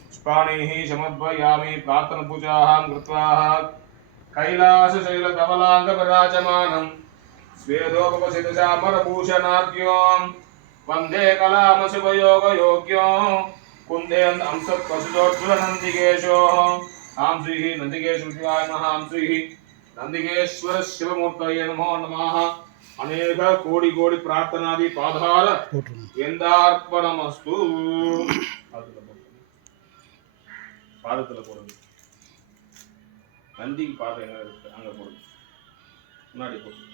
పుష్పాణైः శమద్వయామి ప్రార్థనపూజాం కృత్వా కైలాసశైలకమలాంగపరాచమానం స్వేదోపసితశామరభూషణాద్యోం వందే కళామశుభయోగయోగ్యం కుందేన్ అంశపశుజోజ్వలనందికేశో ఆంశ్రీ నందికేశ్వరాయ మహాంశ్రీ నందికేశ్వర శివమూర్తయే నమో నమః అనేక కోడి కోడి ప్రార్థనాది పాదాల ఎందార్పణమస్తు பாதத்தில் போடுறது நந்திக்கு பாதம் எங்கே இருக்குது அங்கே போடுது முன்னாடி போடுது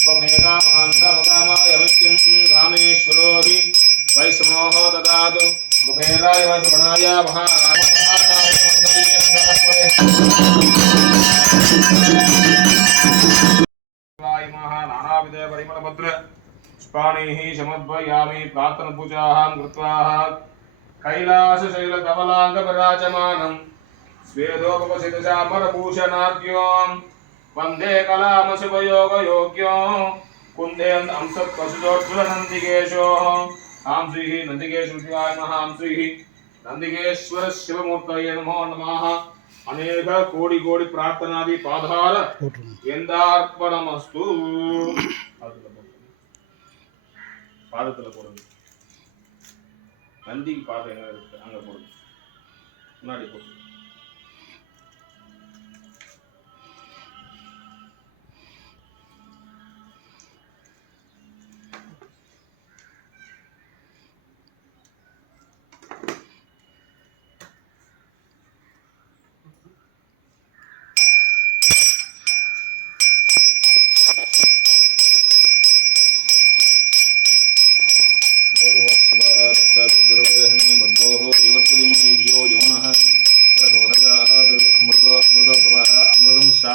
त्वमेकामहान्तमकामाय विद्युम् कामेश्वरो हि वैष्मोः ददातु। कुबेराय वैष्मणाय महानानाविधपरिमलपत्र पुष्पाणैः शमद्वयामि प्रार्थनपूजां कृत्वा। कैलासशैलकमलाङ्गपराजमानं। स्वेदोपवसितचामरभूषणाद्योम् వందే కళామశివయోగయోగ్యో కుందే అంశత్వశుజోజ్వలనందికేశో ఆం శ్రీ నందికేశ్వరాయ నమః శ్రీ నందికేశ్వర శివమూర్తయే నమో నమః అనేక కోడి కోడి ప్రార్థనాది పాదాల ఎందార్పణమస్తు పాదத்துல போடுங்க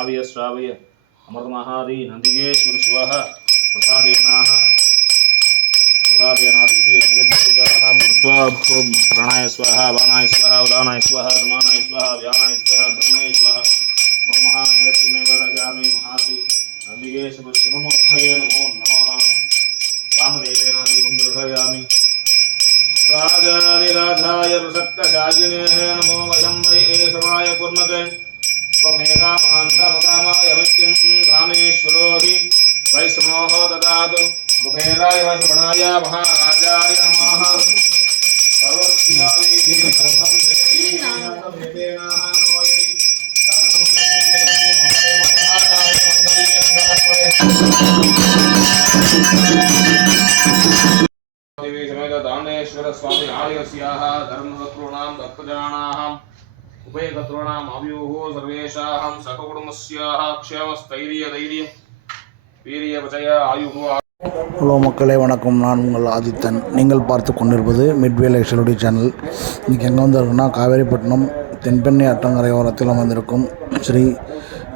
श्रावय श्रावय। अमृतमहादि नन्दिकेश्वरशिवः प्रसादेनाः। प्रसादेनादिः स्वाहा स्वाहा, उदानाय स्वाहा, समानाय स्वाहा, व्यानाय स्वाहा स्वाहा। ब्रह्मः नैवेद्यमेव महासि नमो नमः। गृहयामि राजादिराधाय नमो वयं वै त्वमेकामहान्तमकामायमृत्युम् धामेश्वरो हि वैष्णोः ददातु। कुबेराय वैष्णणाय महाराजाय नमः। दानेश्वर स्वामी आलयस्याः धर्मवक्तॄणां உபயகத்ரோணாம் அபியோகோ சர்வேஷாம் சககுடும்பஸ்யாக க்ஷேமஸ்தைரிய தைரியம் வீரிய விஜய ஆயுகோ ஹலோ மக்களே வணக்கம். நான் உங்கள் ஆதித்தன். நீங்கள் பார்த்து கொண்டிருப்பது மிட்வே லைஃப் செலுடைய சேனல். இன்றைக்கி எங்கே வந்திருக்குன்னா காவேரிப்பட்டினம் தென்பெண்ணை அட்டங்கரையோரத்தில் வந்திருக்கும் ஸ்ரீ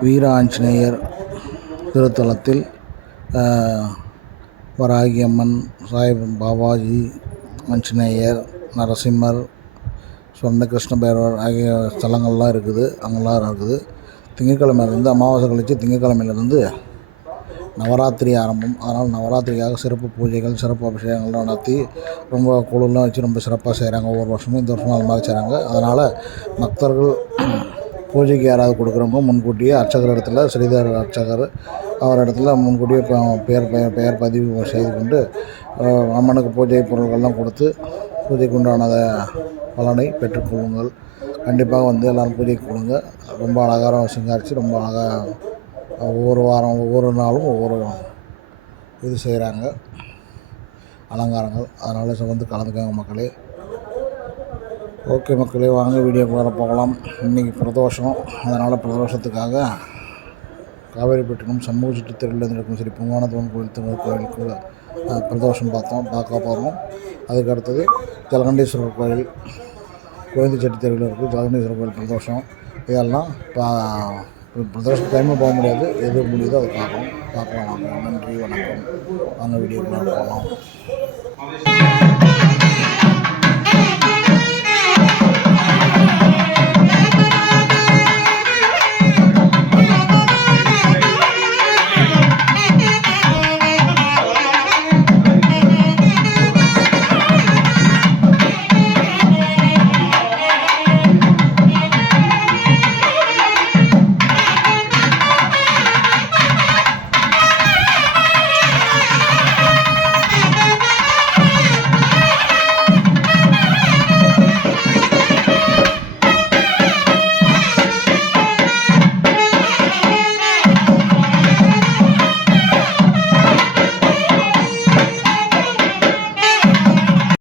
வீர ஆஞ்சநேயர் திருத்தலத்தில் வராகியம்மன் சாய் பாபாஜி ஆஞ்சநேயர் நரசிம்மர் சொந்த கிருஷ்ண பைரவர் ஆகிய ஸ்தலங்கள்லாம் இருக்குது அங்கெல்லாம் இருக்குது. திங்கட்கிழமையிலேருந்து அமாவாசை கழித்து திங்கட்கிழமையிலேருந்து நவராத்திரி ஆரம்பம். அதனால் நவராத்திரிக்காக சிறப்பு பூஜைகள் சிறப்பு அபிஷேகங்கள்லாம் நடத்தி ரொம்ப குழுலாம் வச்சு ரொம்ப சிறப்பாக செய்கிறாங்க. ஒவ்வொரு வருஷமும் இந்த வருஷமும் அது மாதிரி செய்கிறாங்க. அதனால் பக்தர்கள் பூஜைக்கு யாராவது கொடுக்குறவங்க முன்கூட்டியே அர்ச்சகர் இடத்துல ஸ்ரீதர் அர்ச்சகர் அவர் இடத்துல முன்கூட்டியே இப்போ பெயர் பெயர் பெயர் பதிவு செய்து கொண்டு அம்மனுக்கு பூஜை பொருட்கள்லாம் கொடுத்து பூஜைக்கு உண்டானதை பலனை பெற்றுக்கொள்ளுங்கள். கண்டிப்பாக வந்து எல்லோரும் பூஜைக்கு கொடுங்க ரொம்ப அழகாக சிங்காரித்து ரொம்ப அழகாக ஒவ்வொரு வாரம் ஒவ்வொரு நாளும் ஒவ்வொரு இது செய்கிறாங்க அலங்காரங்கள். அதனால் வந்து கலந்துக்காங்க மக்களே. ஓகே மக்களே வாங்க வீடியோக்குள்ளார போகலாம். இன்றைக்கி பிரதோஷம். அதனால் பிரதோஷத்துக்காக காவேரிப்பட்டினம் சமூக சுற்று தெருவில் இருக்கும் சரி பொங்கானத்தவன் கோயில் திருநெல் கோயிலுக்கு பிரதோஷம் பார்த்தோம். பார்க்க போகிறோம் அதுக்கு அடுத்தது ஜலகண்டேஸ்வரர் கோயில். கோவிந்தச்செட்டி தெருவில் இருக்குது ஜலகண்டேஸ்வரர் கோயில் பிரதோஷம் இதெல்லாம் பா டைமில் போக முடியாது. எது முடியுதோ அதை பார்க்கலாம் பார்க்கலாம். வாங்க நன்றி வணக்கம். அந்த வீடியோ போகலாம்.